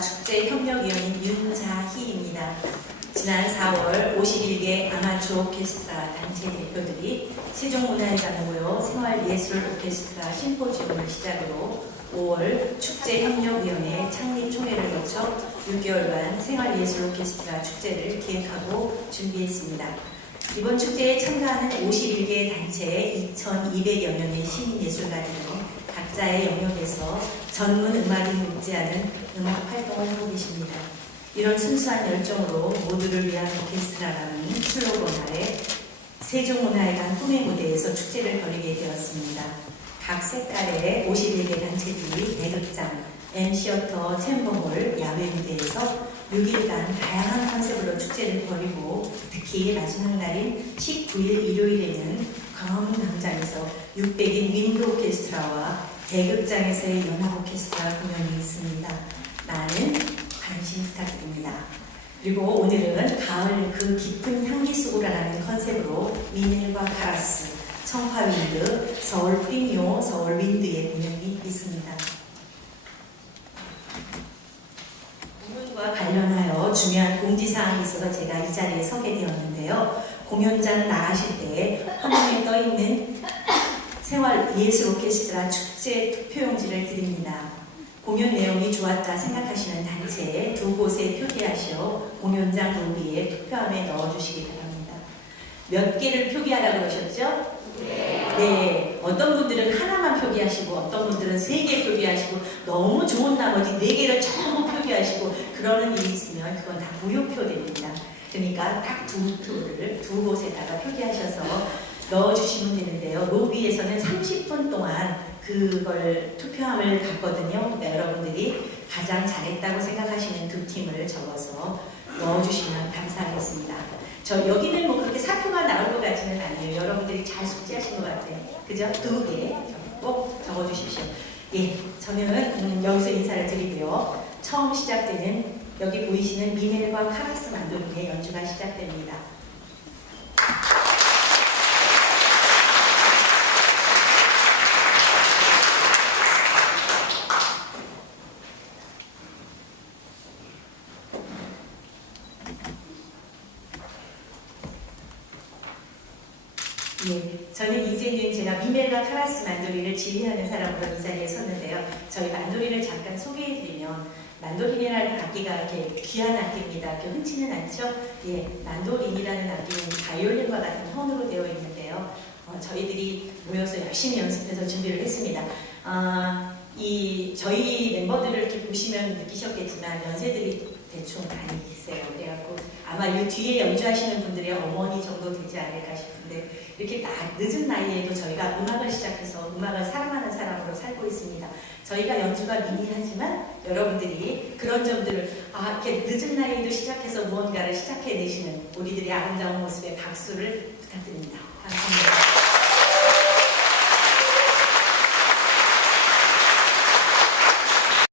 참여위원인 윤자희입니다. 지난 4월 51개 아마추어 오케스트라 단체 대표들이 세종문화회관에 모여 생활예술 오케스트라 심포지움을 시작으로 5월 축제협력위원회 창립 총회를 거쳐 6개월간 생활예술 오케스트라 축제를 기획하고 준비했습니다. 이번 축제에 참가하는 51개 단체의 2,200여 명의 시민예술가들은 각자의 영역에서 전문 음악이 묻지 않은 음악 활동을 하고 계십니다. 이런 순수한 열정으로 모두를 위한 오케스트라라는 슬로건 아래 세종문화회관 꿈의 무대에서 축제를 벌이게 되었습니다. 각 색깔의 51개 단체들이 대극장, 엠시어터, 챔버홀, 야외 무대에서 6일간 다양한 컨셉으로 축제를 벌이고 특히 마지막 날인 19일 일요일에는 광화문 광장에서 600인 윈드 오케스트라와 대극장에서의 연합 오케스트라 공연이 있습니다. 많은 관심 부탁드립니다. 그리고 오늘은 가을 그 깊은 향기 속으로라는 컨셉으로 미넬과 카라스, 청파윈드, 서울 프리미오, 서울 윈드의 공연이 있습니다. 공연과 관련하여 중요한 공지사항이 있어서 제가 이 자리에 서게 되었는데요. 공연장 나가실 때 화면에 떠 있는 생활 예술 오케스트라 축제 투표용지를 드립니다. 공연 내용이 좋았다 생각하시는 단체에 두 곳에 표기하시어 공연장 로비에 투표함에 넣어주시기 바랍니다. 몇 개를 표기하라고 그러셨죠? 네. 어떤 분들은 하나만 표기하시고 어떤 분들은 세 개 표기하시고 너무 좋은 나머지 네 개를 전부 표기하시고 그러는 일이 있으면 그건 다 무효표 됩니다. 그러니까 딱 두 표를 두 곳에다가 표기하셔서 넣어주시면 되는데요. 로비에서는 30분 동안 그걸 투표함을 받거든요. 그러니까 여러분들이 가장 잘했다고 생각하시는 두 팀을 적어서 넣어주시면 감사하겠습니다. 저 여기는 뭐 그렇게 사표가 나올 것 같지는 않아요. 여러분들이 잘 숙지하신 것 같아요. 그죠? 두 개 꼭 적어주십시오. 예, 저는 음, 여기서 인사를 드리고요. 처음 시작되는 여기 보이시는 미넬과 카라스 만도르의 연주가 시작됩니다. 예, 저는 이제는 제가 미멜과 카라스 만도리를 지휘하는 사람으로 이 자리에 섰는데요. 저희 만도리를 잠깐 소개해드리면 만도린이라는 악기가 이렇게 귀한 악기입니다. 이렇게 흔치는 않죠? 예, 만도린이라는 악기는 바이올린과 같은 hon으로 되어 있는데요. 어, 저희들이 모여서 열심히 연습해서 준비를 했습니다. 아, 이 저희 멤버들을 이렇게 보시면 느끼셨겠지만 연세들이 대충 많이 아마 이 뒤에 연주하시는 분들의 어머니 정도 되지 않을까 싶은데 이렇게 나, 늦은 나이에도 저희가 음악을 시작해서 음악을 사랑하는 사람으로 살고 있습니다. 저희가 연주가 미미하지만 여러분들이 그런 점들을 아 이렇게 늦은 나이에도 시작해서 무언가를 시작해내시는 우리들의 아름다운 모습에 박수를 부탁드립니다. 감사합니다.